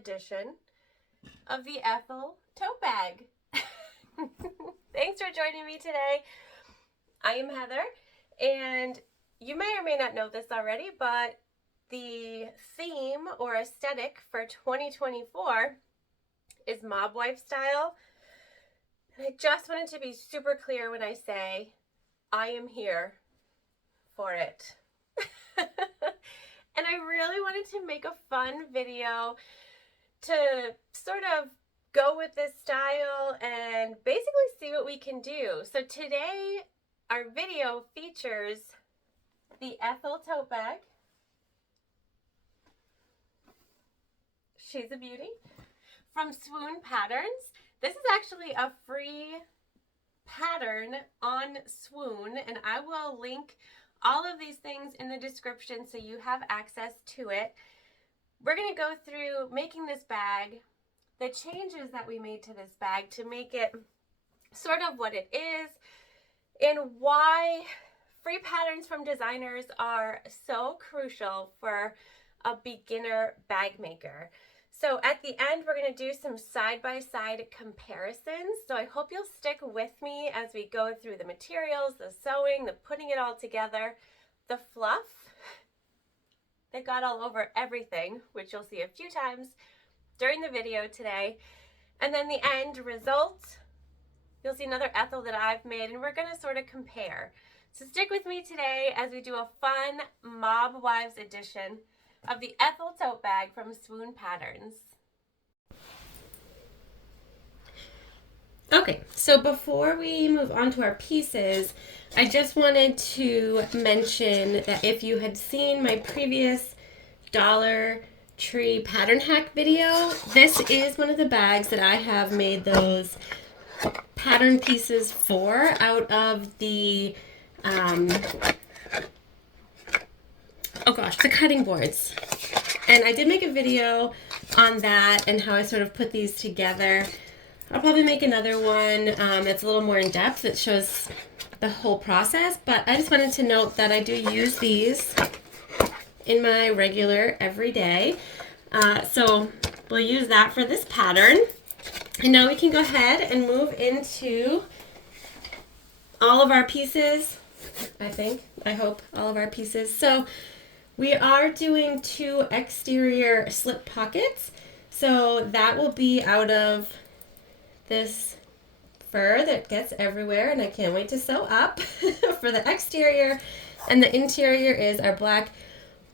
edition of the Ethel Tote Bag. Thanks for joining me today. I am Heather, and you may or may not know this already, but the theme or aesthetic for 2024 is mob wife style. And I just wanted to be super clear when I say I am here for it. And I really wanted to make a fun video to sort of go with this style and basically see what we can do. So today our video features the Ethel Tote Bag. She's a beauty. From Swoon Patterns. This is actually a free pattern on Swoon, and I will link all of these things in the description so you have access to it. We're going to go through making this bag, the changes that we made to this bag to make it sort of what it is, and why free patterns from designers are so crucial for a beginner bag maker. So at the end, we're going to do some side-by-side comparisons. So I hope you'll stick with me as we go through the materials, the sewing, the putting it all together, the fluff that got all over everything, which you'll see a few times during the video today. And then the end result, you'll see another Ethel that I've made, and we're going to sort of compare. So stick with me today as we do a fun Mob Wives edition of the Ethel Tote Bag from Swoon Patterns. Okay, so before we move on to our pieces, I just wanted to mention that if you had seen my previous Dollar Tree pattern hack video, this is one of the bags that I have made those pattern pieces for out of the the cutting boards. And I did make a video on that and how I sort of put these together. I'll probably make another one that's a little more in depth that shows the whole process, but I just wanted to note that I do use these in my regular everyday. So we'll use that for this pattern. And now we can go ahead and move into all of our pieces. I hope all of our pieces. So we are doing 2 exterior slip pockets. So that will be out of this fur that gets everywhere, and I can't wait to sew up for the exterior. And the interior is our black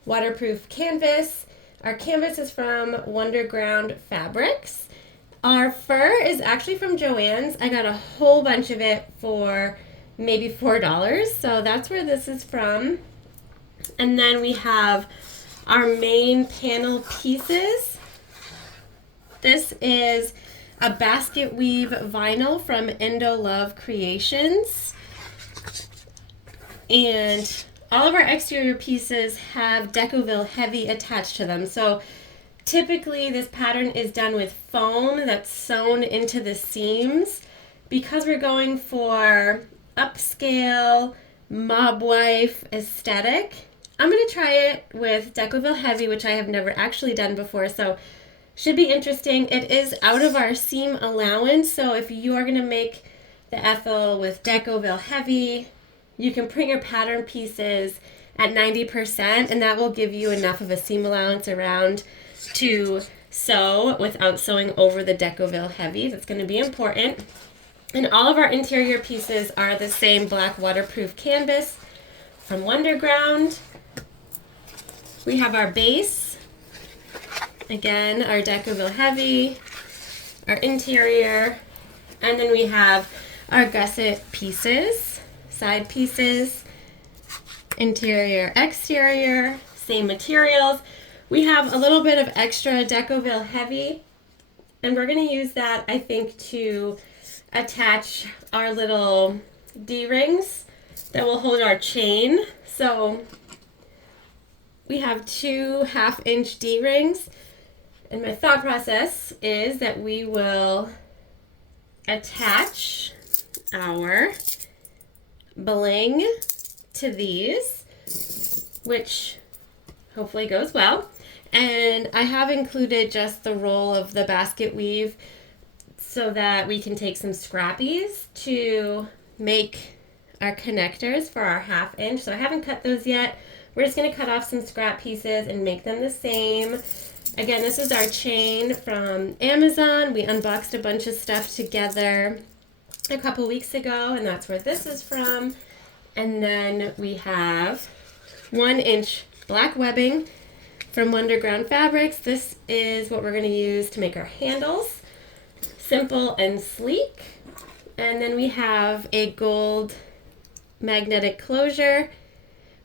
waterproof canvas. Our canvas is from Wonderground Fabrics. Our fur is actually from Joann's. I got a whole bunch of it for maybe $4, so that's where this is from. And then we have our main panel pieces. This is a basket weave vinyl from Endo Love Creations. And all of our exterior pieces have Decoville Heavy attached to them. So typically this pattern is done with foam that's sewn into the seams. Because we're going for upscale mob wife aesthetic, I'm going to try it with Decoville Heavy, which I have never actually done before, so should be interesting. It is out of our seam allowance, so if you are going to make the Ethel with Decoville Heavy, you can print your pattern pieces at 90%, and that will give you enough of a seam allowance around to sew without sewing over the Decoville Heavy. That's going to be important. And all of our interior pieces are the same black waterproof canvas from Wonderground. We have our base, again, our Decoville Heavy, our interior, and then we have our gusset pieces, side pieces, interior, exterior, same materials. We have a little bit of extra Decoville Heavy, and we're going to use that, I think, to attach our little D-rings that will hold our chain. So we have 2 half-inch D-rings, and my thought process is that we will attach our bling to these, which hopefully goes well. And I have included just the roll of the basket weave so that we can take some scrappies to make our connectors for our 1/2 inch. So I haven't cut those yet. We're just going to cut off some scrap pieces and make them the same. Again, this is our chain from Amazon. We unboxed a bunch of stuff together a couple weeks ago, and that's where this is from. And then we have 1 inch black webbing from Wonderground Fabrics. This is what we're going to use to make our handles. Simple and sleek. And then we have a gold magnetic closure,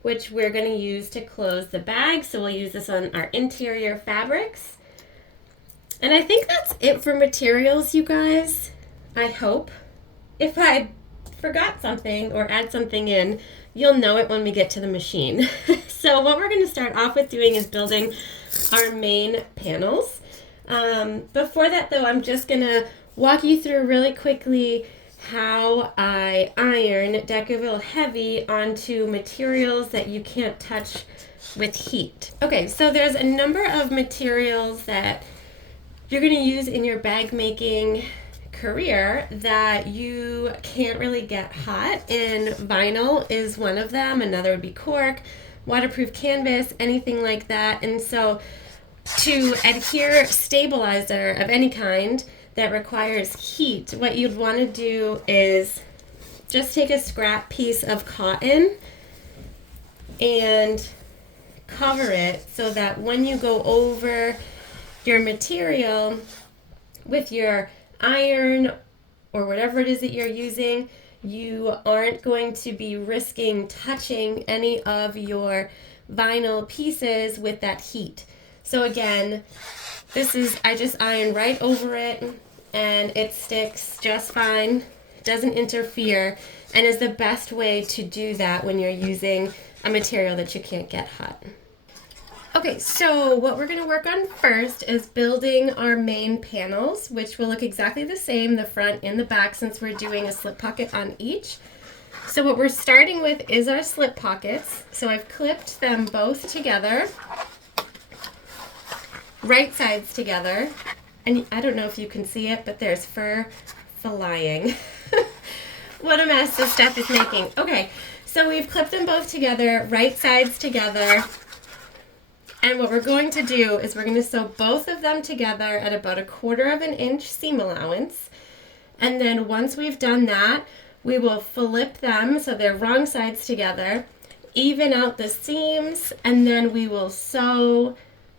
which we're going to use to close the bag. So we'll use this on our interior fabrics. And I think that's it for materials, you guys. I hope. If I forgot something or add something in, you'll know it when we get to the machine. So what we're going to start off with doing is building our main panels. Before that though, I'm just going to walk you through really quickly how I iron Decoville Heavy onto materials that you can't touch with heat. Okay, so there's a number of materials that you're going to use in your bag making career that you can't really get hot, and vinyl is one of them. Another would be cork, waterproof canvas, anything like that. And so to adhere stabilizer of any kind that requires heat, what you'd want to do is just take a scrap piece of cotton and cover it so that when you go over your material with your iron or whatever it is that you're using, you aren't going to be risking touching any of your vinyl pieces with that heat. So again, this is, I just iron right over it and it sticks just fine, doesn't interfere, and is the best way to do that when you're using a material that you can't get hot. Okay, so what we're going to work on first is building our main panels, which will look exactly the same, the front and the back, since we're doing a slip pocket on each. So what we're starting with is our slip pockets. So I've clipped them both together, right sides together, and I don't know if you can see it, but there's fur flying. What a mess this stuff is making. Okay, so we've clipped them both together, right sides together. And what we're going to do is we're going to sew both of them together at about 1/4 inch seam allowance. And then once we've done that, we will flip them so they're wrong sides together, even out the seams, and then we will sew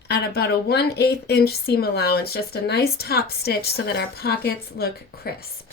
at about 1/8 inch seam allowance, just a nice top stitch so that our pockets look crisp.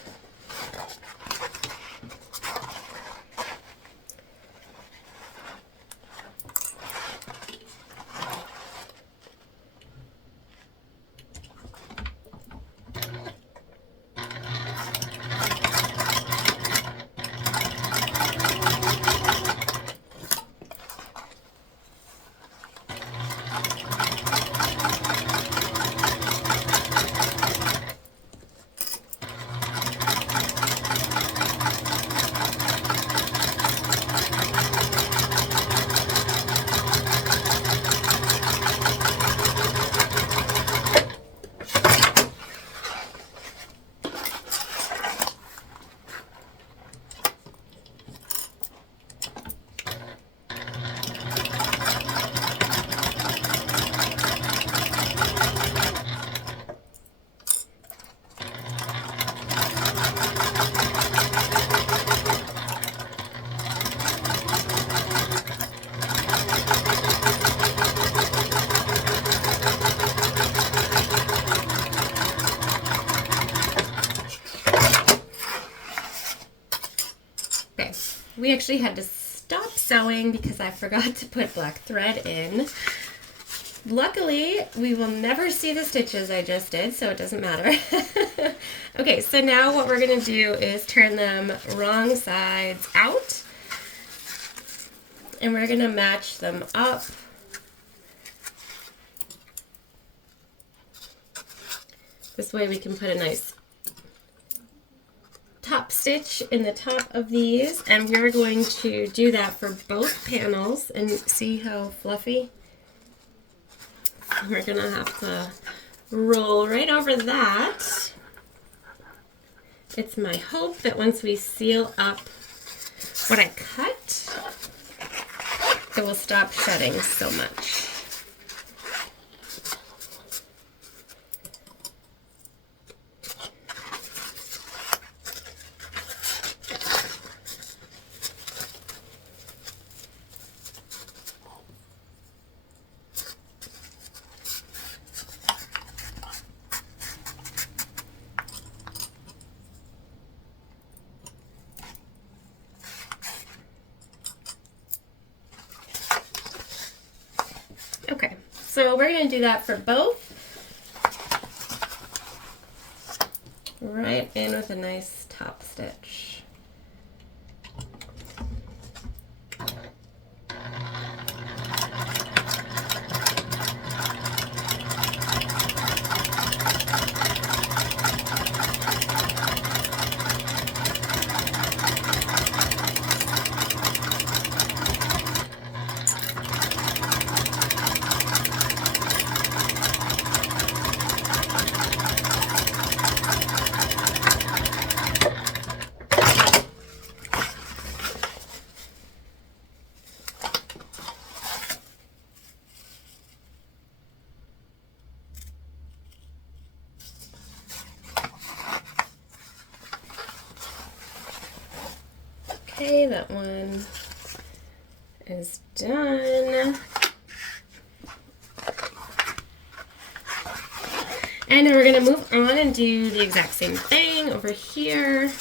We actually had to stop sewing because I forgot to put black thread in. Luckily, we will never see the stitches I just did, so it doesn't matter. Okay, so now what we're going to do is turn them wrong sides out. And we're going to match them up. This way we can put a nice top stitch in the top of these, and we're going to do that for both panels. And see how fluffy We're gonna have to roll right over that. It's my hope that once we seal up what I cut, it will stop shedding so much. Okay, so we're going to do that for both. Right in with a nice top stitch. Okay, that one is done. And then we're going to move on and do the exact same thing over here.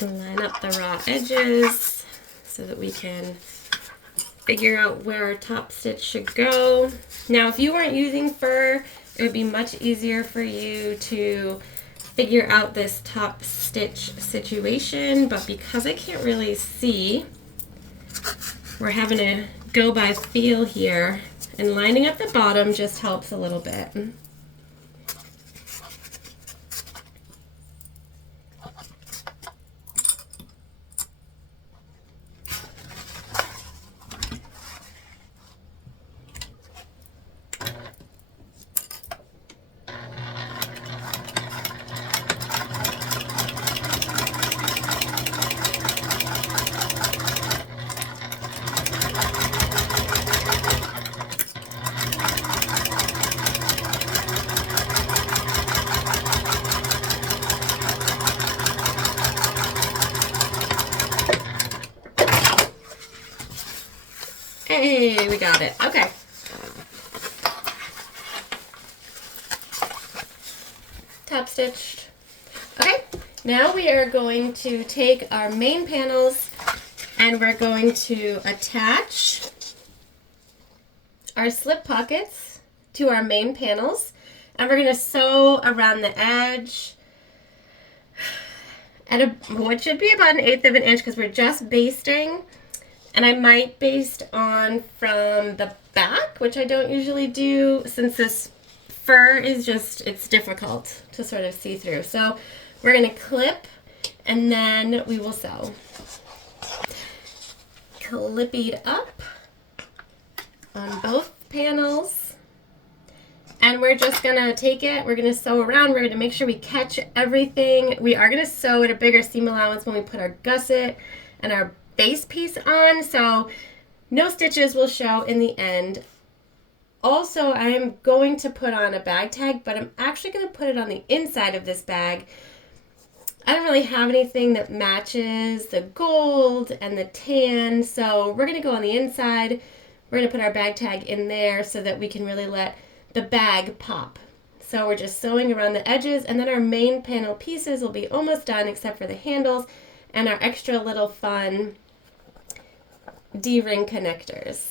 Line up the raw edges so that we can figure out where our top stitch should go. Now, if you weren't using fur, it would be much easier for you to figure out this top stitch situation, but because I can't really see, we're having to go by feel here, and lining up the bottom just helps a little bit. Hey, we got it. Okay. Top stitched. Okay, now we are going to take our main panels and we're going to attach our slip pockets to our main panels, and we're going to sew around the edge at what should be about 1/8 of an inch because we're just basting. And I might baste on from the back, which I don't usually do since this fur is just, it's difficult to sort of see through. So we're going to clip and then we will sew. Clip up on both panels. And we're just going to take it, we're going to sew around, we're going to make sure we catch everything. We are going to sew at a bigger seam allowance when we put our gusset and our base piece on, so no stitches will show in the end. Also, I am going to put on a bag tag, but I'm actually going to put it on the inside of this bag. I don't really have anything that matches the gold and the tan, so we're going to go on the inside. We're going to put our bag tag in there so that we can really let the bag pop. So we're just sewing around the edges, and then our main panel pieces will be almost done except for the handles and our extra little fun D-ring connectors.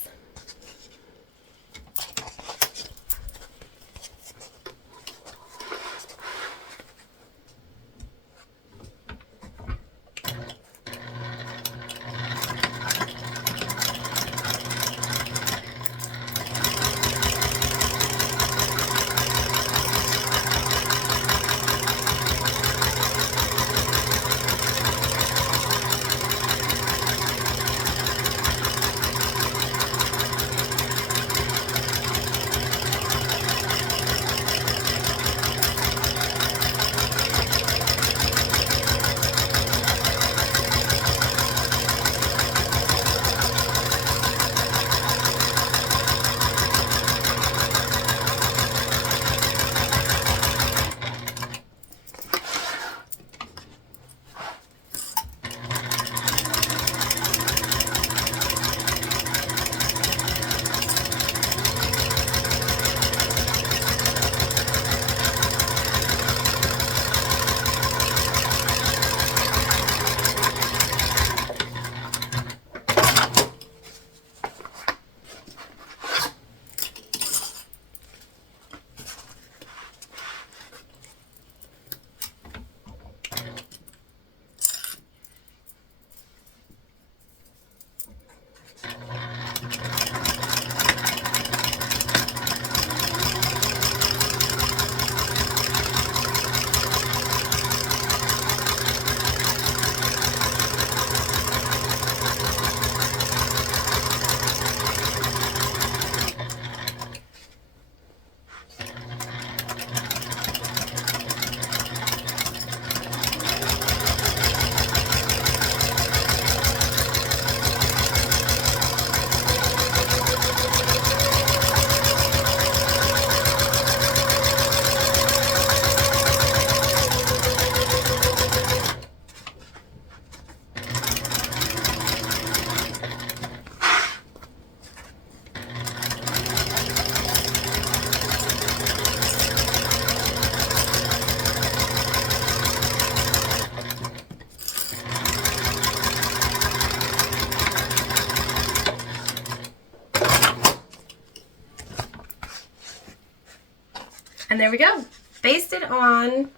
And there we go. Basted on,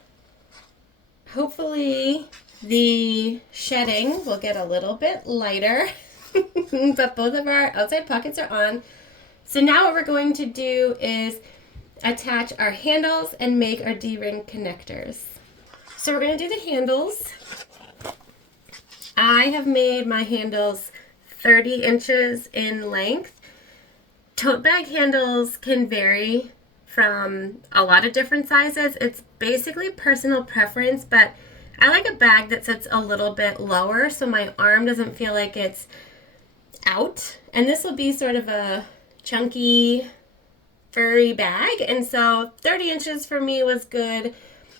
hopefully the shedding will get a little bit lighter, but both of our outside pockets are on. So now what we're going to do is attach our handles and make our D-ring connectors. So we're going to do the handles. I have made my handles 30 inches in length. Tote bag handles can vary from a lot of different sizes. It's basically personal preference, but I like a bag that sits a little bit lower so my arm doesn't feel like it's out. And this will be sort of a chunky, furry bag, and so 30 inches for me was good.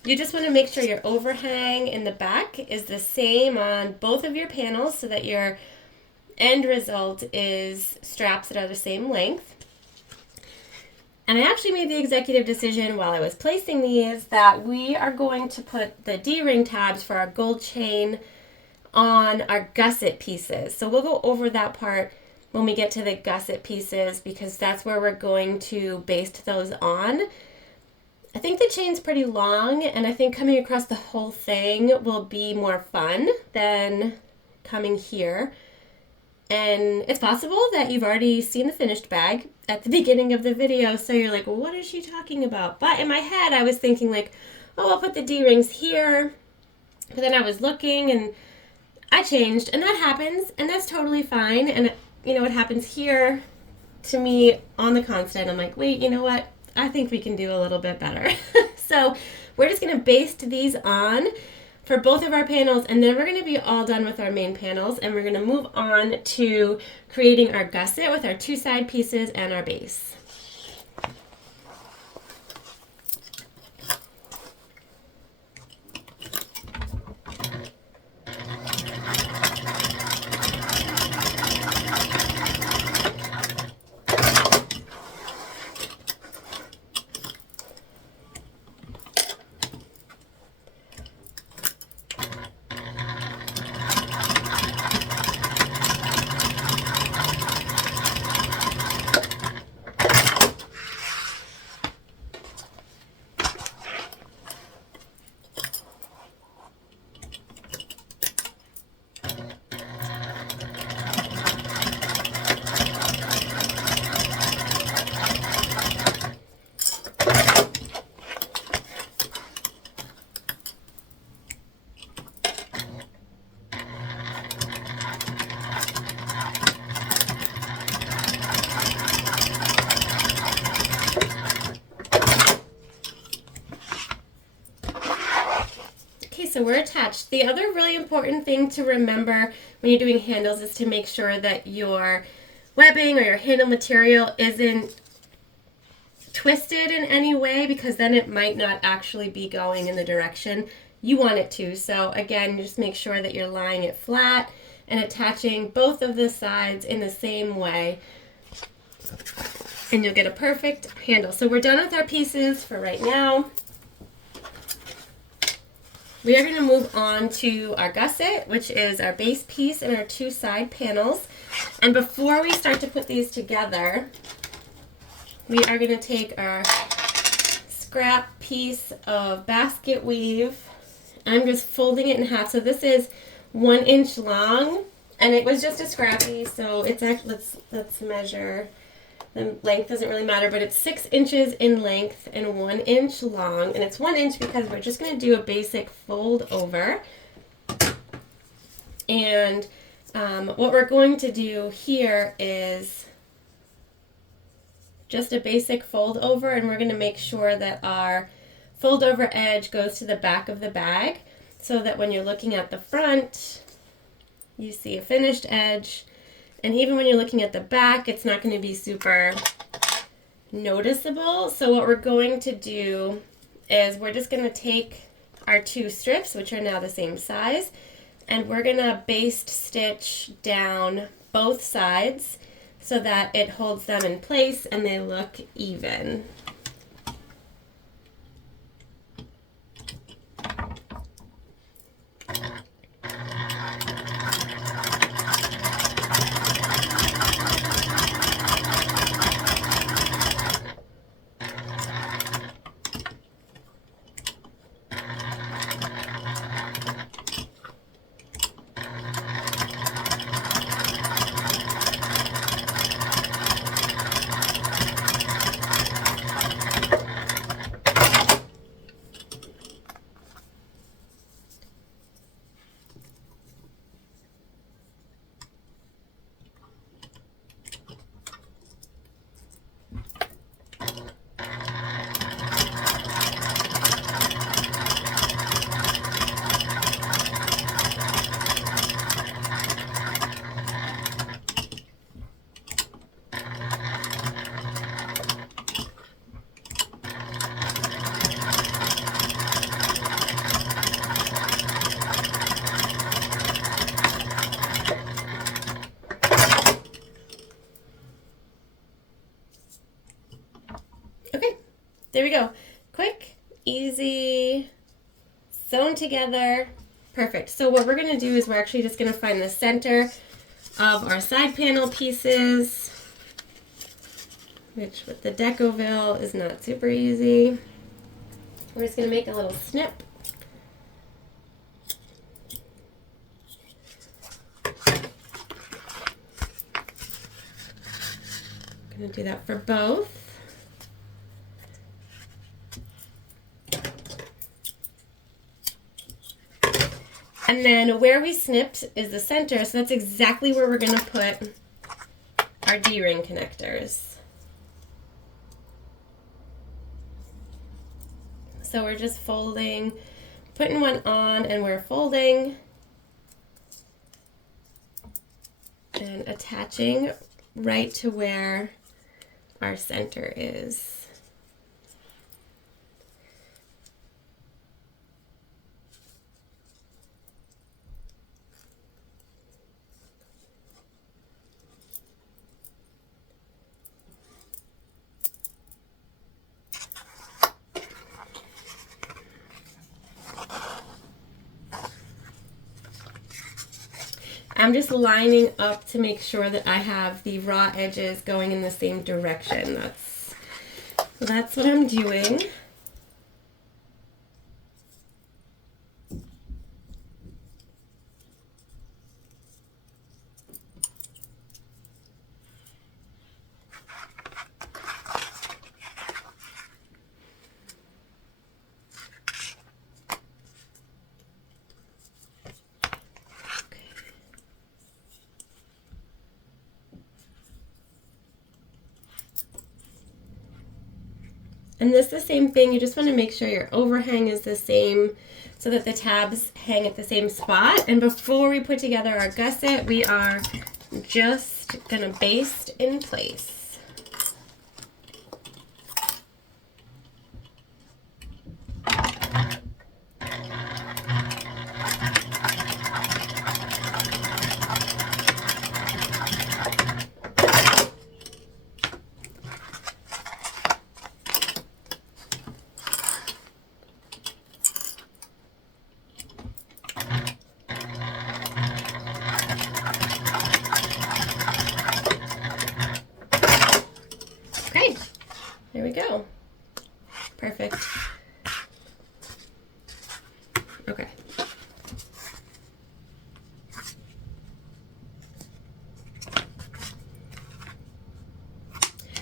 You just want to make sure your overhang in the back is the same on both of your panels so that your end result is straps that are the same length. And I actually made the executive decision while I was placing these that we are going to put the D-ring tabs for our gold chain on our gusset pieces. So we'll go over that part when we get to the gusset pieces because that's where we're going to baste those on. I think the chain's pretty long, and I think coming across the whole thing will be more fun than coming here. And it's possible that you've already seen the finished bag at the beginning of the video, so you're like, well, what is she talking about? But in my head, I was thinking like, oh, I'll put the D-rings here. But then I was looking, and I changed, and that happens, and that's totally fine. And you know, it happens here to me on the constant. I'm like, wait, you know what? I think we can do a little bit better. So we're just going to baste these on for both of our panels, and then we're going to be all done with our main panels, and we're going to move on to creating our gusset with our two side pieces and our base. So we're attached. The other really important thing to remember when you're doing handles is to make sure that your webbing or your handle material isn't twisted in any way, because then it might not actually be going in the direction you want it to. So again, just make sure that you're lying it flat and attaching both of the sides in the same way, and you'll get a perfect handle. So we're done with our pieces for right now. We are going to move on to our gusset, which is our base piece and our two side panels. And before we start to put these together, we are going to take our scrap piece of basket weave. I'm just folding it in half. So this is 1 inch long, and it was just a scrappy, so it's actually, let's measure. The length doesn't really matter, but it's 6 inches in length and 1 inch long. And it's 1 inch because we're just going to do a basic fold over. And what we're going to do here is just a basic fold over, and we're going to make sure that our fold over edge goes to the back of the bag so that when you're looking at the front, you see a finished edge. And even when you're looking at the back, it's not going to be super noticeable. So what we're going to do is we're just going to take our two strips, which are now the same size, and we're going to baste stitch down both sides so that it holds them in place and they look even. There we go. Quick, easy, sewn together. Perfect. So what we're going to do is we're actually just going to find the center of our side panel pieces, which with the Decoville is not super easy. We're just going to make a little snip. I'm going to do that for both. And then where we snipped is the center, so that's exactly where we're going to put our D-ring connectors. So we're just folding, putting one on, and we're folding and attaching right to where our center is. I'm just lining up to make sure that I have the raw edges going in the same direction. That's what I'm doing. And this is the same thing, you just want to make sure your overhang is the same so that the tabs hang at the same spot. And before we put together our gusset, we are just going to baste in place. There we go. Perfect. Okay.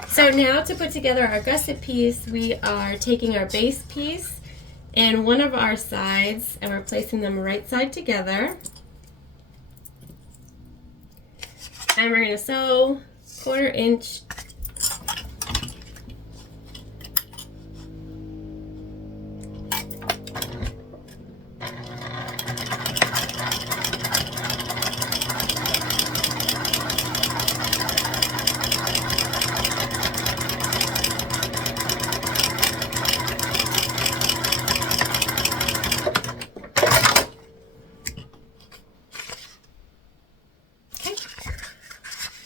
So now to put together our gusset piece, we are taking our base piece and one of our sides and we're placing them right side together. And we're going to sew 1/4 inch .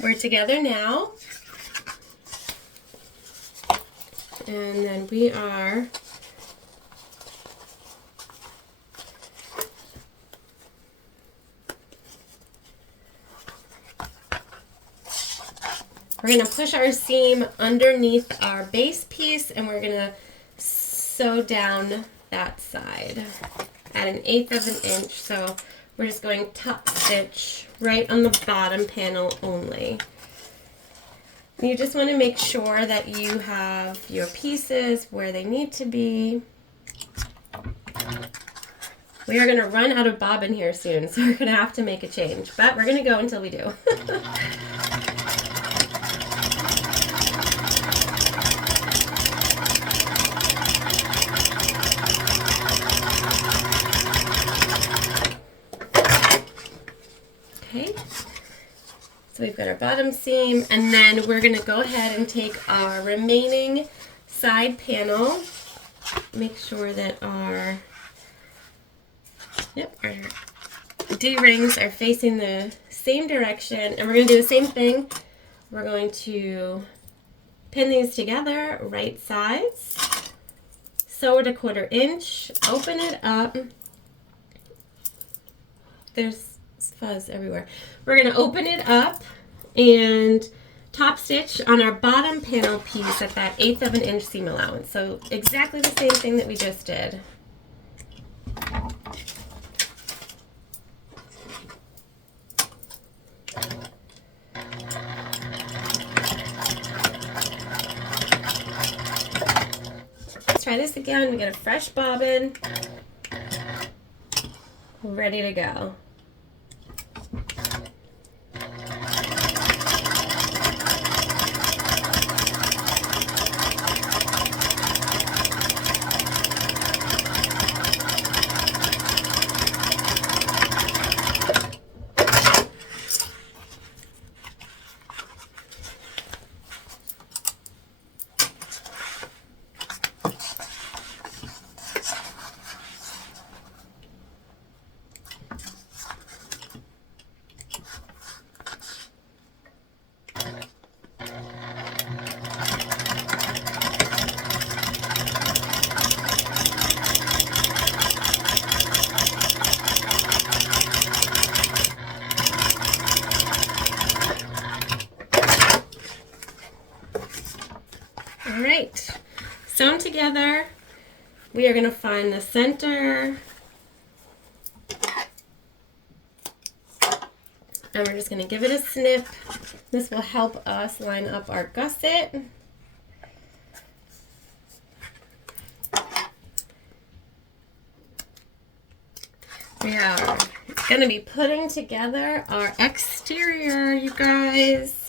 We're together now, and then we are going to push our seam underneath our base piece and we're going to sew down that side at 1/8 of an inch. So we're just going top stitch right on the bottom panel only. You just want to make sure that you have your pieces where they need to be. We are going to run out of bobbin here soon, so we're going to have to make a change, but we're going to go until we do. Okay, so we've got our bottom seam, and then we're going to go ahead and take our remaining side panel, make sure that our D-rings are facing the same direction, and we're going to do the same thing. We're going to pin these together, right sides. sew it 1/4 inch, open it up. There's fuzz everywhere. We're going to open it up and top stitch on our bottom panel piece at that 1/8 of an inch seam allowance. So exactly the same thing that we just did. Let's try this again. We get a fresh bobbin. Ready to go. All right, sewn together, we are going to find the center, and we're just going to give it a snip. This will help us line up our gusset. We are going to be putting together our exterior, you guys.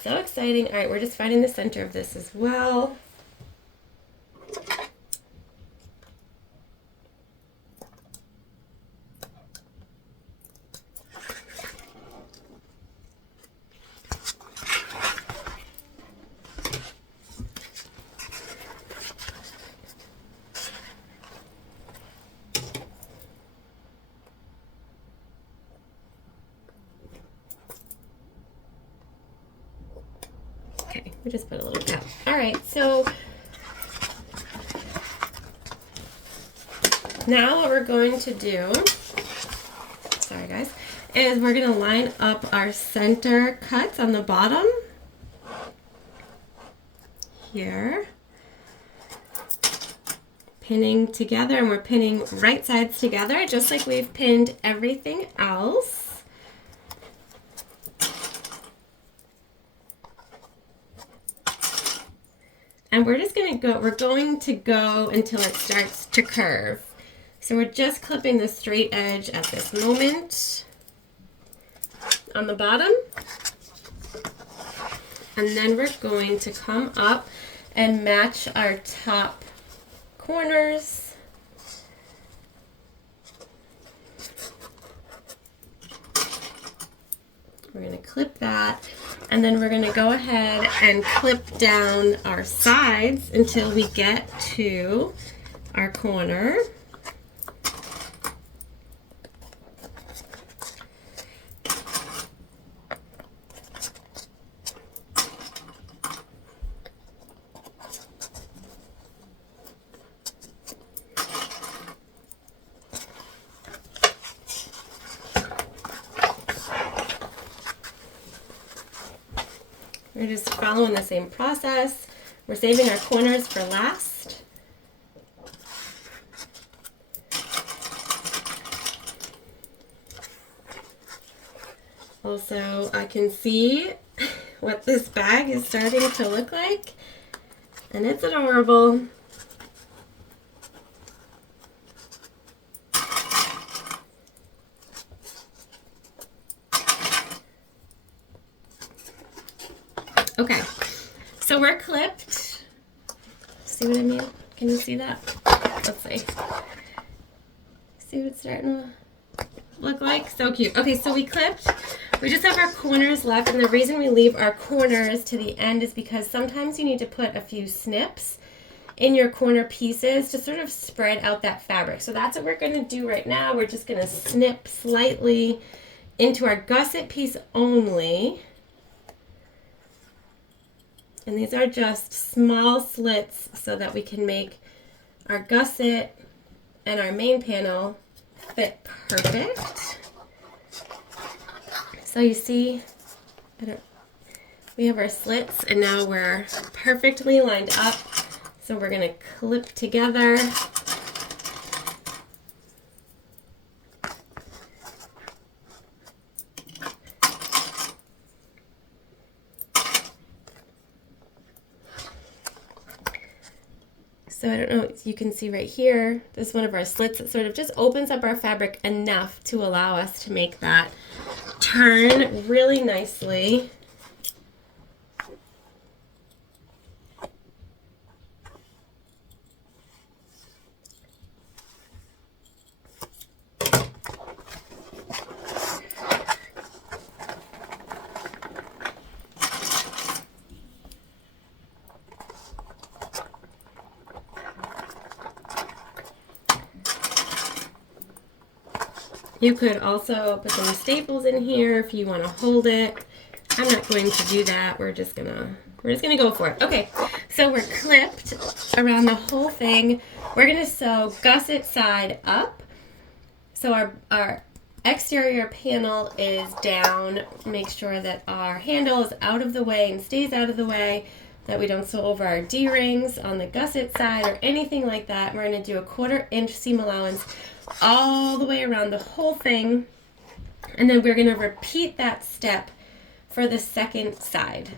So exciting. All right, we're just finding the center of this as well. Okay, we just put a little cap. All right, so now what we're going to do, sorry guys, is we're going to line up our center cuts on the bottom here, pinning together, and we're pinning right sides together just like we've pinned everything else. And we're just going to go until it starts to curve. So we're just clipping the straight edge at this moment on the bottom. And then we're going to come up and match our top corners. We're going to clip that. And then we're going to go ahead and clip down our sides until we get to our corner. We're just following the same process. We're saving our corners for last. Also, I can see what this bag is starting to look like, and it's adorable. Okay, so we're clipped. See what I mean? Can you see that? Let's see. See what it's starting to look like? So cute. Okay, so we clipped. We just have our corners left, and the reason we leave our corners to the end is because sometimes you need to put a few snips in your corner pieces to sort of spread out that fabric. So that's what we're going to do right now. We're just going to snip slightly into our gusset piece only. And these are just small slits so that we can make our gusset and our main panel fit perfect. So you see, we have our slits and now we're perfectly lined up. So we're going to clip together. So I don't know if you can see right here, this is one of our slits that sort of just opens up our fabric enough to allow us to make that turn really nicely. You could also put some staples in here if you want to hold it. I'm not going to do that. We're just gonna go for it. Okay, so we're clipped around the whole thing. We're gonna sew gusset side up. So our exterior panel is down. Make sure that our handle is out of the way and stays out of the way, that we don't sew over our D-rings on the gusset side or anything like that. We're gonna do a 1/4 inch seam allowance all the way around the whole thing, and then we're going to repeat that step for the second side.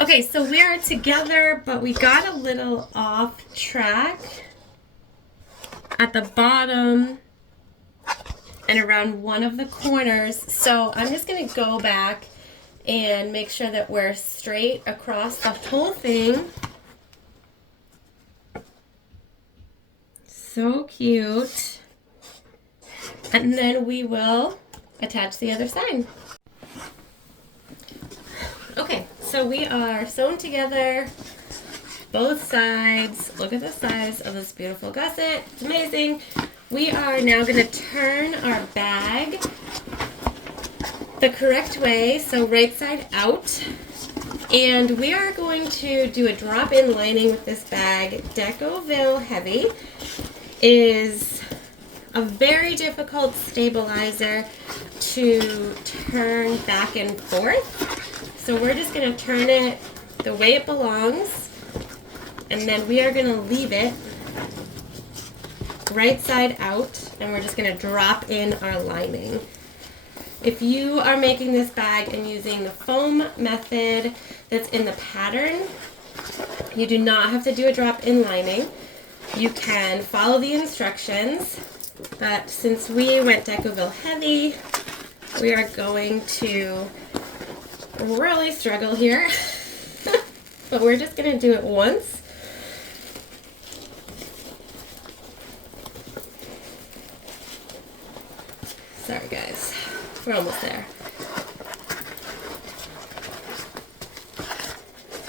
Okay, so we are together, but we got a little off track at the bottom and around one of the corners. So I'm just going to go back and make sure that we're straight across the whole thing. So cute. And then we will attach the other side. Okay, so we are sewn together both sides. Look at the size of this beautiful gusset. It's amazing. We are now going to turn our bag the correct way, so right side out. And we are going to do a drop-in lining with this bag. Decoville Heavy is a very difficult stabilizer to turn back and forth. So we're just going to turn it the way it belongs, and then we are going to leave it right side out, and we're just going to drop in our lining. If you are making this bag and using the foam method that's in the pattern, you do not have to do a drop-in lining. You can follow the instructions, but since we went Decoville Heavy, we are going to really struggle here. But we're just going to do it once. Sorry guys, we're almost there.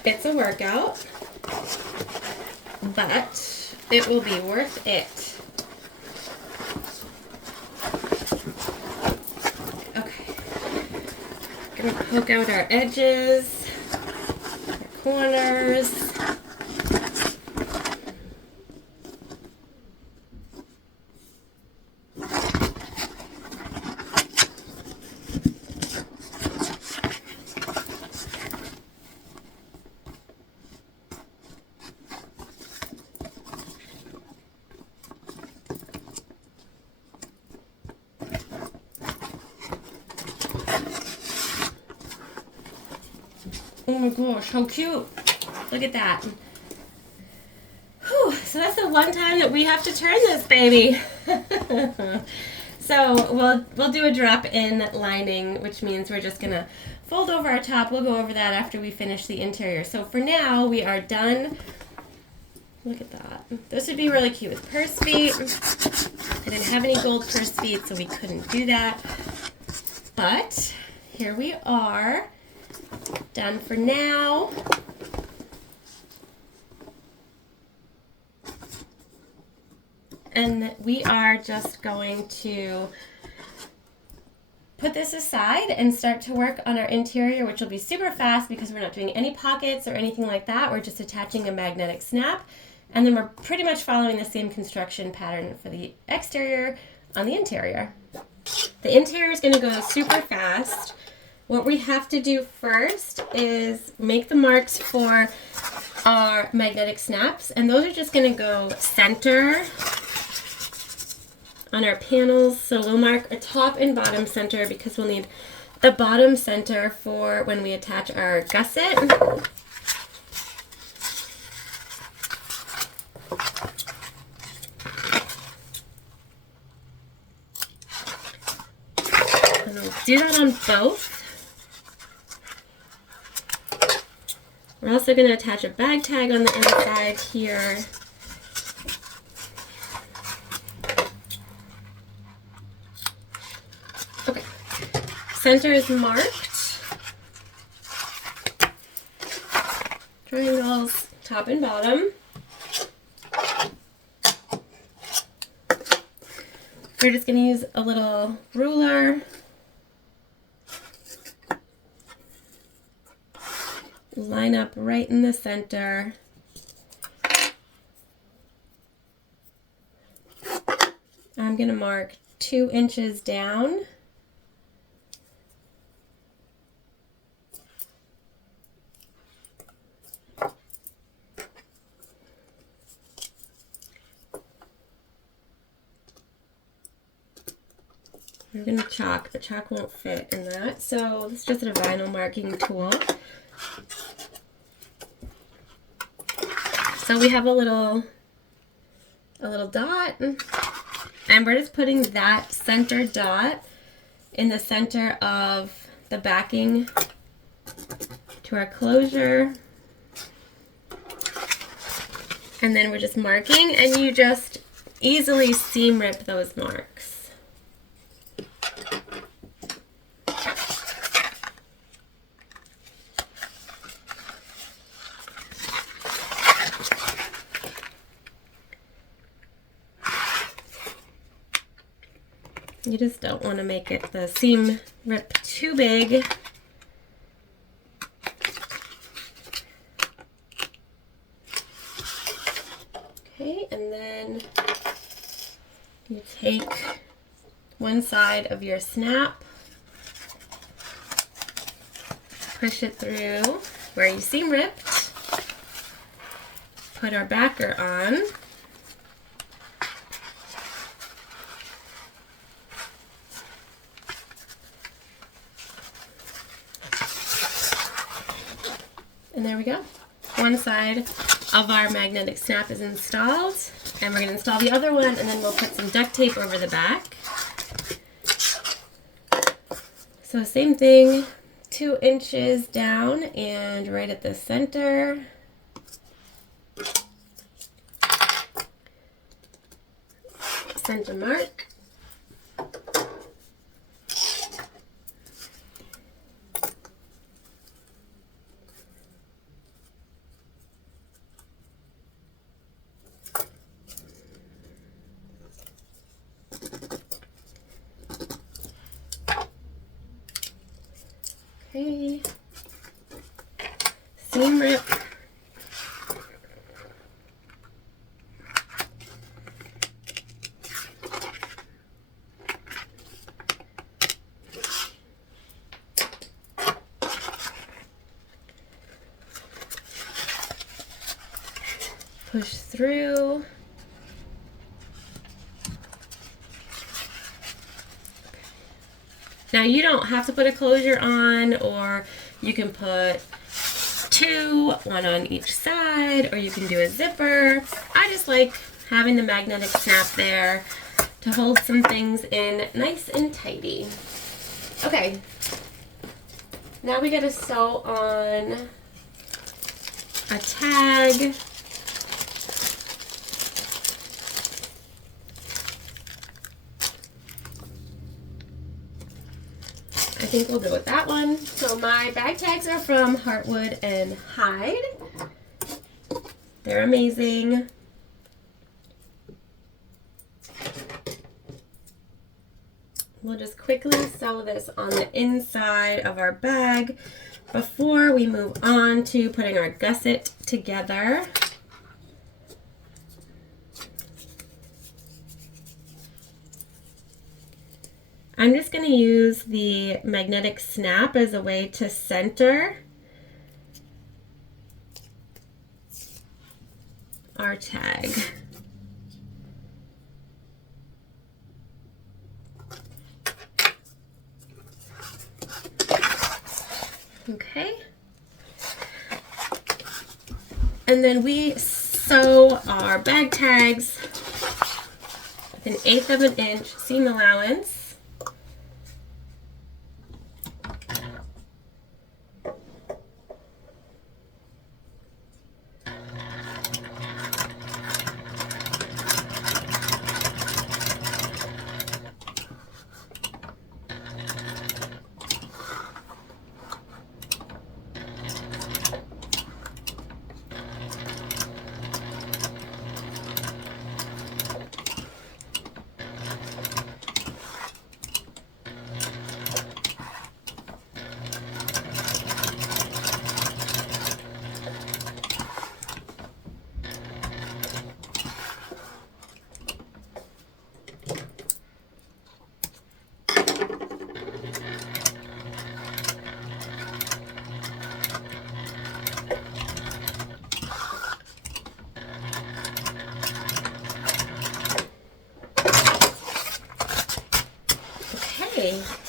It's a workout, but it will be worth it. Okay, gonna poke out our edges, our corners. Oh my gosh, how cute. Look at that. Whew, so that's the one time that we have to turn this baby. So we'll do a drop-in lining, which means we're just going to fold over our top. We'll go over that after we finish the interior. So for now, we are done. Look at that. This would be really cute with purse feet. I didn't have any gold purse feet, so we couldn't do that. But here we are. Done for now. And we are just going to put this aside and start to work on our interior, which will be super fast because we're not doing any pockets or anything like that. We're just attaching a magnetic snap, and then we're pretty much following the same construction pattern for the exterior on the interior. The interior is going to go super fast. What we have to do first is make the marks for our magnetic snaps, and those are just going to go center on our panels. So we'll mark a top and bottom center because we'll need the bottom center for when we attach our gusset. And we'll do that on both. We're also going to attach a bag tag on the inside here. Okay, center is marked. Triangles, top and bottom. We're just going to use a little ruler. Line up right in the center. I'm going to mark 2 inches down. I'm going to chalk, but chalk won't fit in that, so this is just a vinyl marking tool. So we have a little dot, and we're just putting that center dot in the center of the backing to our closure. And then we're just marking, and you just easily seam rip those marks. You just don't want to make it the seam rip too big. Okay, and then you take one side of your snap, push it through where you seam ripped, put our backer on, and there we go. One side of our magnetic snap is installed, and we're going to install the other one, and then we'll put some duct tape over the back. So same thing, 2 inches down and right at the center. Center mark. Okay, seam rip, push through. Now you don't have to put a closure on, or you can put 2, one on each side, or you can do a zipper. I just like having the magnetic snap there to hold some things in nice and tidy. Okay, now we gotta sew on a tag. I think we'll go with that one. So my bag tags are from Heartwood and Hide. They're amazing. We'll just quickly sew this on the inside of our bag before we move on to putting our gusset together. I'm just going to use the magnetic snap as a way to center our tag. Okay. And then we sew our bag tags with 1/8 of an inch seam allowance.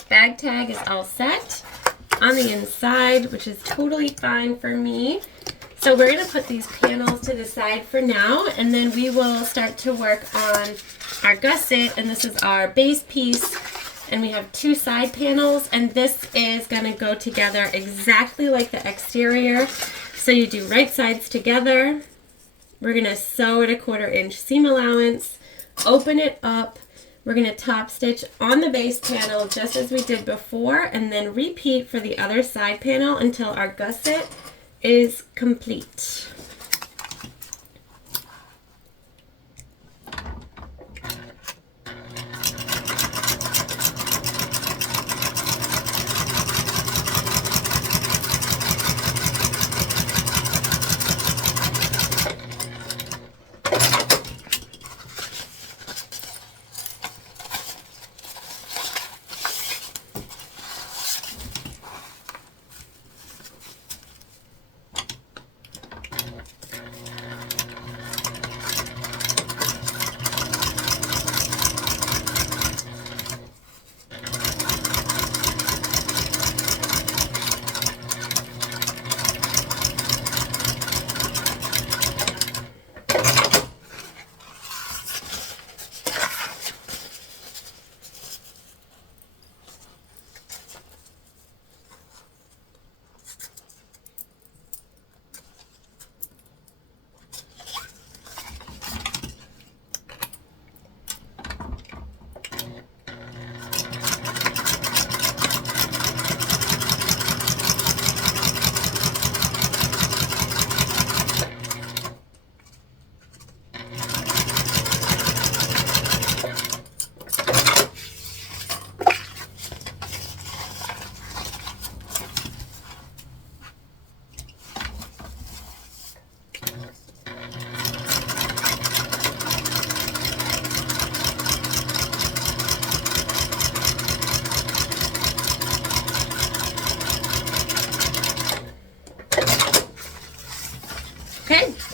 Bag tag is all set on the inside, which is totally fine for me. So we're going to put these panels to the side for now, and then we will start to work on our gusset. And this is our base piece, and we have 2 side panels, and this is going to go together exactly like the exterior. So you do right sides together. We're going to sew at a 1/4 inch seam allowance, open it up. We're going to top stitch on the base panel just as we did before, and then repeat for the other side panel until our gusset is complete.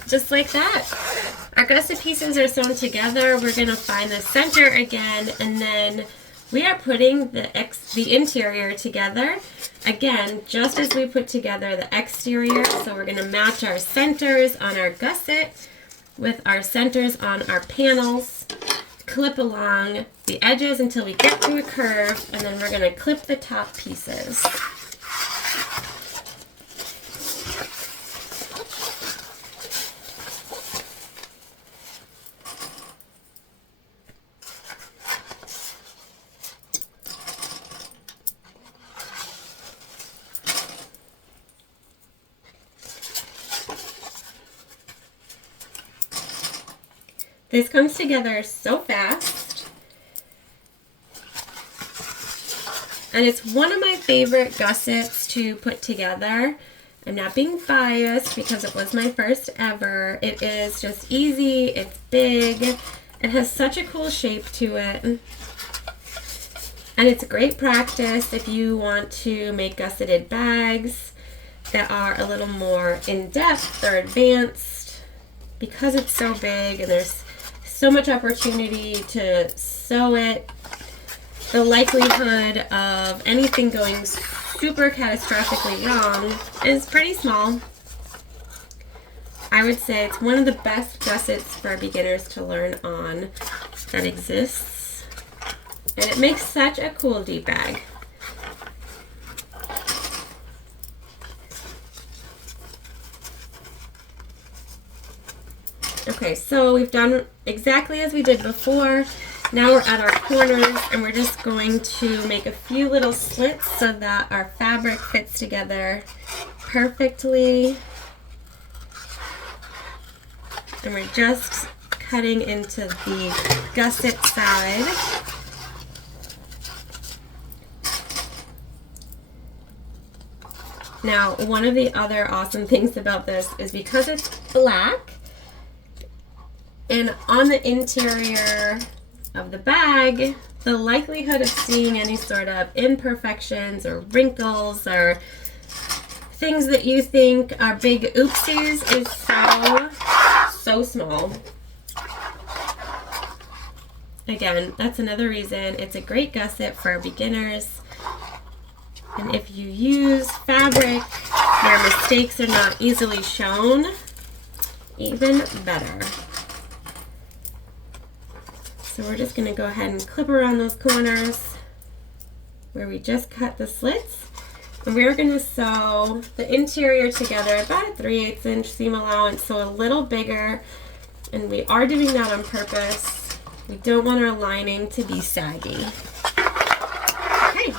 just like that. Our gusset pieces are sewn together. We're going to find the center again, and then we are putting the interior together. Again, just as we put together the exterior, so we're going to match our centers on our gusset with our centers on our panels. Clip along the edges until we get to a curve, and then we're going to clip the top pieces. This comes together so fast, and it's one of my favorite gussets to put together. I'm not being biased because it was my first ever. It is just easy, it's big, it has such a cool shape to it, and it's great practice if you want to make gusseted bags that are a little more in-depth or advanced. Because it's so big and there's so much opportunity to sew it, the likelihood of anything going super catastrophically wrong is pretty small. I would say it's one of the best gussets for beginners to learn on that exists, and it makes such a cool deep bag. Okay, so we've done exactly as we did before. Now we're at our corners, and we're just going to make a few little slits so that our fabric fits together perfectly. And we're just cutting into the gusset side. Now, one of the other awesome things about this is because it's black, and on the interior of the bag, the likelihood of seeing any sort of imperfections or wrinkles or things that you think are big oopsies is so small. Again, that's another reason it's a great gusset for beginners. And if you use fabric where mistakes are not easily shown, even better. So we're just going to go ahead and clip around those corners where we just cut the slits. And we're going to sew the interior together about a 3/8 inch seam allowance, so a little bigger. And we are doing that on purpose. We don't want our lining to be saggy. Okay.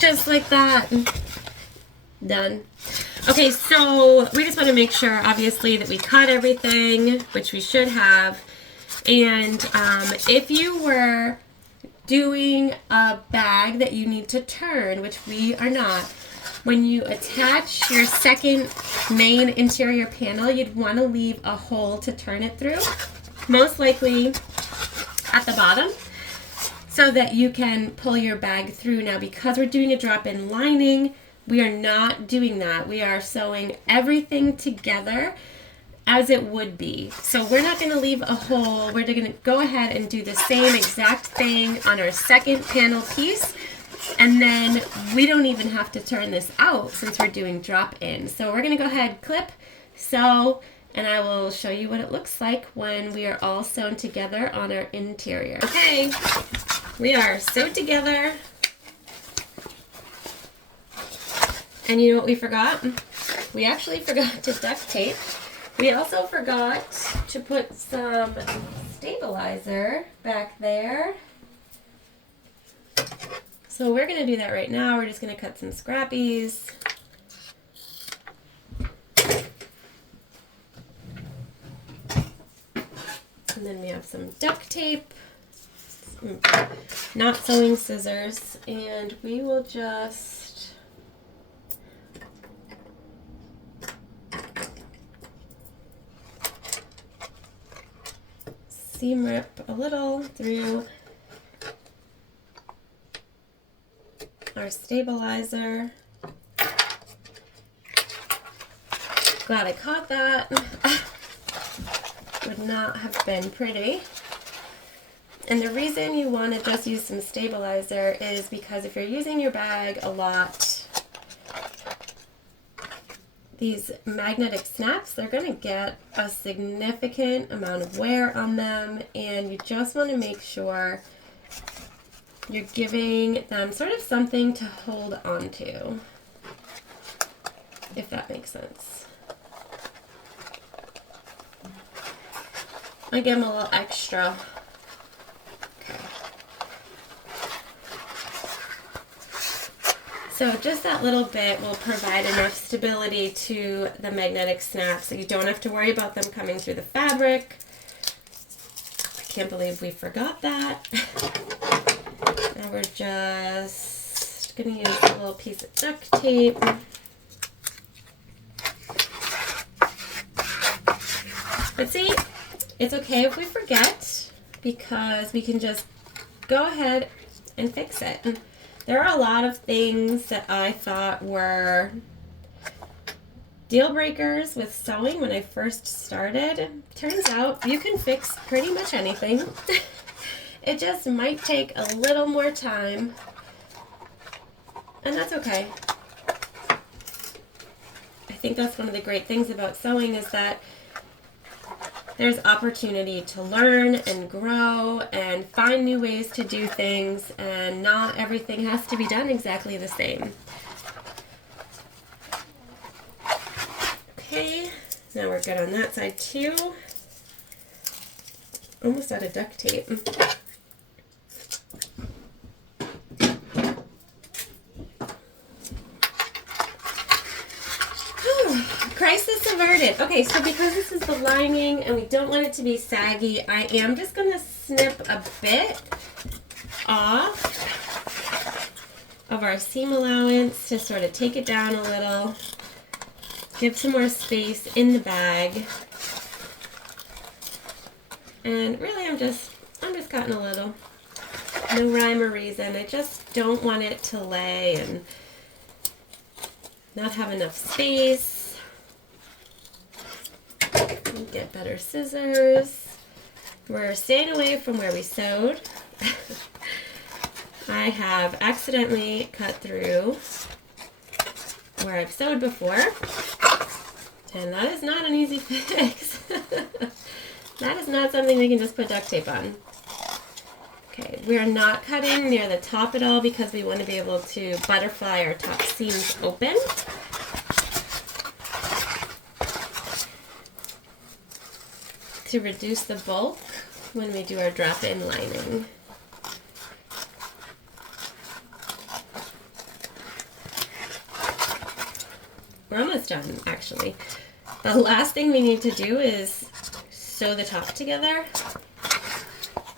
Just like that. Done. Okay, so we just want to make sure, obviously, that we cut everything, which we should have. And if you were doing a bag that you need to turn, which we are not, When you attach your second main interior panel, you'd want to leave a hole to turn it through, most likely at the bottom, so that you can pull your bag through. Now, because we're doing a drop-in lining, we are not doing that. We are sewing everything together as it would be. So we're not going to leave a hole. We're going to go ahead and do the same exact thing on our second panel piece. And then we don't even have to turn this out since we're doing drop-in. So we're going to go ahead, clip, sew, and I will show you what it looks like when we are all sewn together on our interior. Okay, we are sewed together. And you know what we forgot? We actually forgot to duct tape. We also forgot to put some stabilizer back there. So we're going to do that right now. We're just going to cut some scrappies. And then we have some duct tape, some not sewing scissors, and we will just seam rip a little through our stabilizer. Glad I caught that. Would not have been pretty. And the reason you want to just use some stabilizer is because if you're using your bag a lot, these magnetic snaps, they're going to get a significant amount of wear on them, and you just want to make sure you're giving them sort of something to hold on to, if that makes sense. I give them a little extra. Okay. So just that little bit will provide enough stability to the magnetic snap so you don't have to worry about them coming through the fabric. I can't believe we forgot that. Now we're just going to use a little piece of duct tape. But see, it's okay if we forget because we can just go ahead and fix it. There are a lot of things that I thought were deal breakers with sewing when I first started. Turns out you can fix pretty much anything. It just might take a little more time, and that's okay. I think that's one of the great things about sewing is that there's opportunity to learn and grow and find new ways to do things, and not everything has to be done exactly the same. Okay, now we're good on that side too. Almost out of duct tape. Crisis averted. Okay, so because this is the lining and we don't want it to be saggy, I am just going to snip a bit off of our seam allowance to sort of take it down a little, give some more space in the bag. And really I'm just cutting a little. No rhyme or reason. I just don't want it to lay and not have enough space. Get better scissors. We're staying away from where we sewed. I have accidentally cut through where I've sewed before, and that is not an easy fix. That is not something we can just put duct tape on. Okay, we're not cutting near the top at all because we want to be able to butterfly our top seams open. To reduce the bulk when we do our drop-in lining. We're almost done, actually. The last thing we need to do is sew the top together.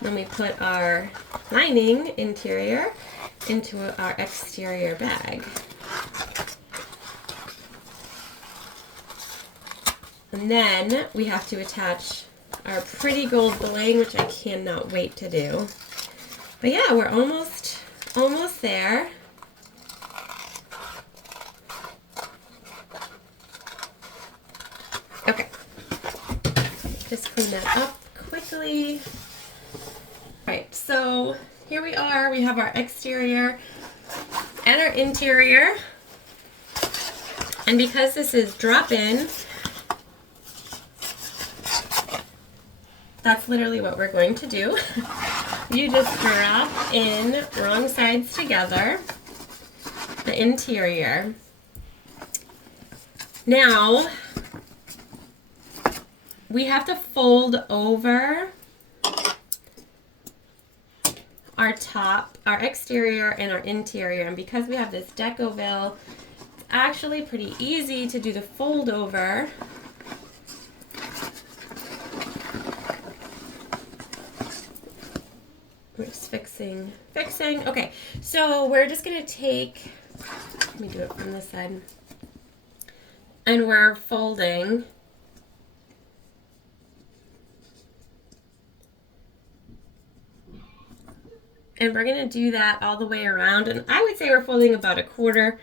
Then we put our lining interior into our exterior bag. And then we have to attach our pretty gold bling, which I cannot wait to do. But yeah, we're almost there. Okay, just clean that up quickly. All right, so here we are. We have our exterior and our interior. And because this is drop-in, that's literally what we're going to do. You just drop in wrong sides together, the interior. Now, we have to fold over our top, our exterior, and our interior. And because we have this Decoville, it's actually pretty easy to do the fold over. We're just fixing. Okay, so we're just gonna take, let me do it from this side. And we're folding. And we're gonna do that all the way around. And I would say we're folding about a quarter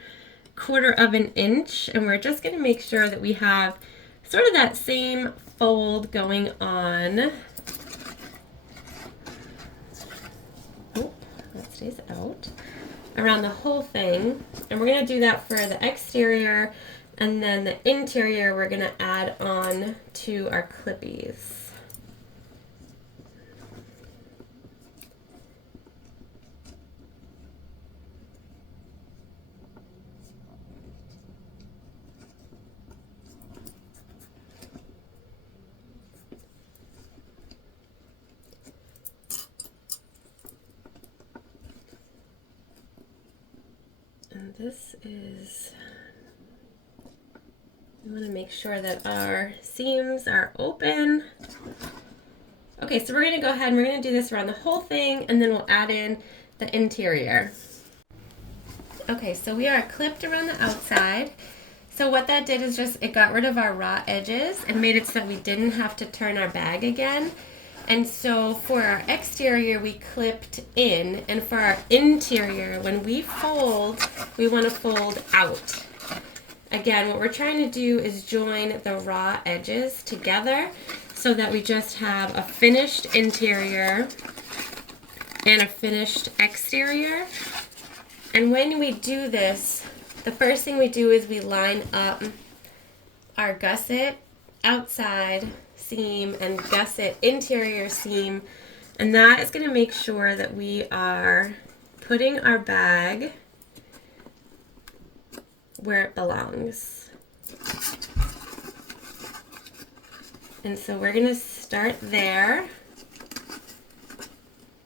of an inch. And we're just gonna make sure that we have sort of that same fold going on. That stays out around the whole thing, and we're going to do that for the exterior, and then the interior we're going to add on to our clippies. And this is, we want to make sure that our seams are open. Okay, so we're going to go ahead and we're going to do this around the whole thing, and then we'll add in the interior. Okay, so we are clipped around the outside. So what that did is just, it got rid of our raw edges and made it so that we didn't have to turn our bag again. And so for our exterior, we clipped in, and for our interior, when we fold, we want to fold out. Again, what we're trying to do is join the raw edges together so that we just have a finished interior and a finished exterior. And when we do this, the first thing we do is we line up our gusset outside seam and gusset interior seam, and that is going to make sure that we are putting our bag where it belongs. And so we're going to start there,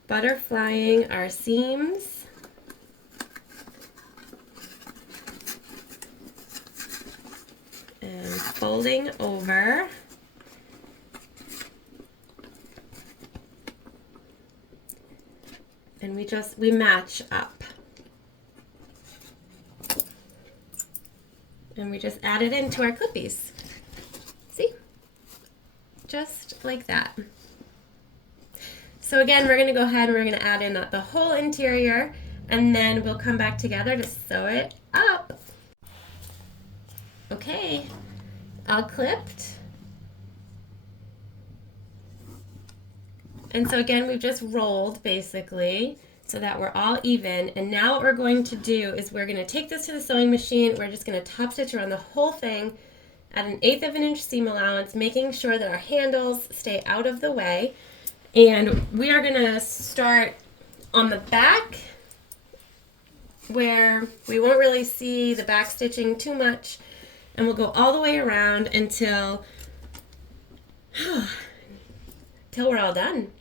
butterflying our seams. And folding over. And we match up. And we just add it into our clippies. See? Just like that. So again, we're going to go ahead and we're going to add in the whole interior, and then we'll come back together to sew it up. Okay, all clipped. And so again, we've just rolled basically so that we're all even. And now what we're going to do is we're going to take this to the sewing machine. We're just going to top stitch around the whole thing at 1/8 of an inch seam allowance, making sure that our handles stay out of the way. And we are going to start on the back where we won't really see the back stitching too much. And we'll go all the way around until we're all done.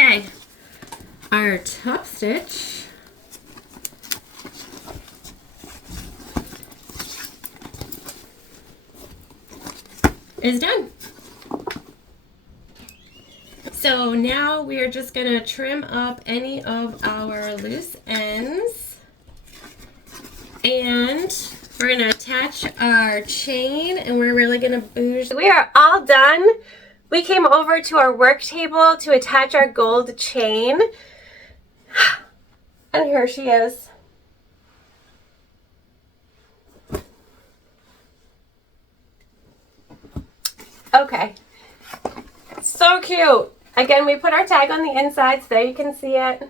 Okay, our top stitch is done. So now we are just going to trim up any of our loose ends, and we're going to attach our chain, and we're really going to bouge. We are all done. We came over to our work table to attach our gold chain, and here she is. Okay, so cute. Again, we put our tag on the inside so there you can see it.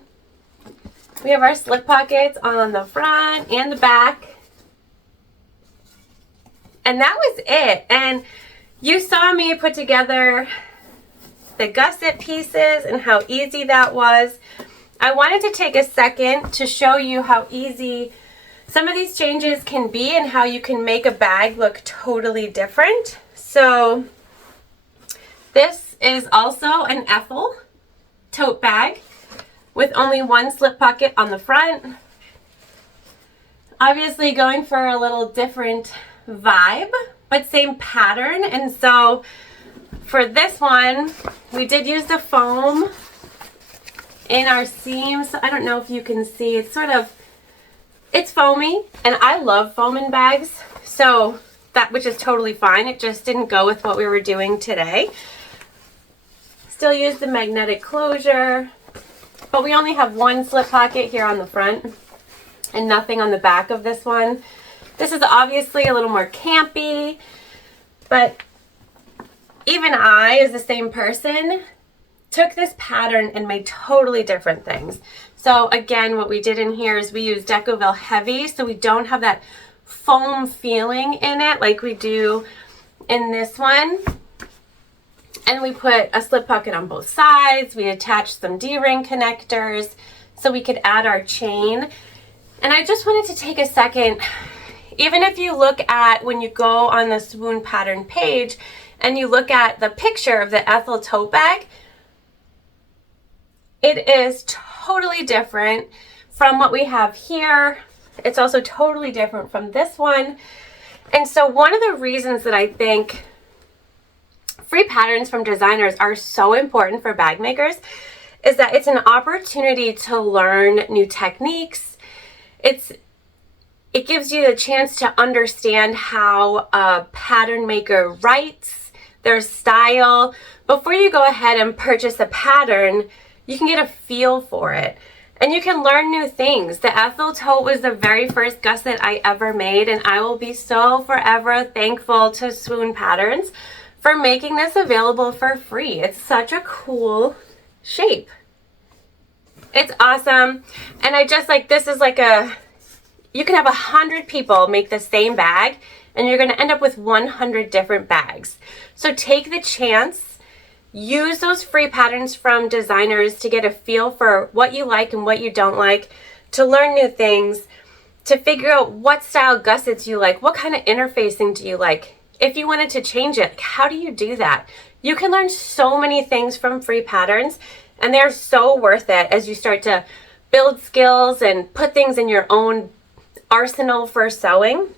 We have our slip pockets on the front and the back. And that was it. And you saw me put together the gusset pieces and how easy that was. I wanted to take a second to show you how easy some of these changes can be and how you can make a bag look totally different. So this is also an Ethel tote bag with only one slip pocket on the front. Obviously going for a little different vibe, but same pattern. And so for this one, we did use the foam in our seams. I don't know if you can see, it's foamy, and I love foam in bags, so which is totally fine. It just didn't go with what we were doing today. Still use the magnetic closure, but we only have one slip pocket here on the front and nothing on the back of this one. This is obviously a little more campy, but even I, as the same person, took this pattern and made totally different things. So again, what we did in here is we used Decoville Heavy, so we don't have that foam feeling in it like we do in this one. And we put a slip pocket on both sides. We attached some D-ring connectors so we could add our chain. And I just wanted to take a second, even if you look at, when you go on the Swoon Pattern page and you look at the picture of the Ethel Tote Bag, it is totally different from what we have here. It's also totally different from this one. And so one of the reasons that I think free patterns from designers are so important for bag makers is that it's an opportunity to learn new techniques. It gives you a chance to understand how a pattern maker writes, their style. Before you go ahead and purchase a pattern, you can get a feel for it. And you can learn new things. The Ethel Tote was the very first gusset I ever made, and I will be so forever thankful to Swoon Patterns for making this available for free. It's such a cool shape. It's awesome. And I just this is like you can have 100 people make the same bag and you're gonna end up with 100 different bags. So take the chance, use those free patterns from designers to get a feel for what you like and what you don't like. to learn new things, to figure out what style gussets you like, what kind of interfacing do you like. If you wanted to change it, how do you do that? You can learn so many things from free patterns, and they're so worth it as you start to build skills and put things in your own arsenal for sewing.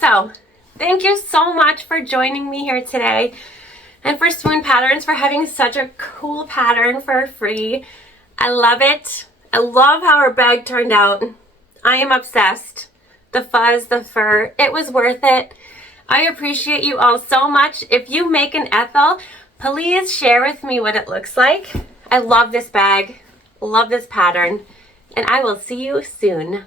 So thank you so much for joining me here today, and for Swoon Patterns for having such a cool pattern for free. I love it. I love how our bag turned out. I am obsessed. The fuzz, the fur, it was worth it. I appreciate you all so much. If you make an Ethel, please share with me what it looks like. I love this bag, love this pattern, and I will see you soon.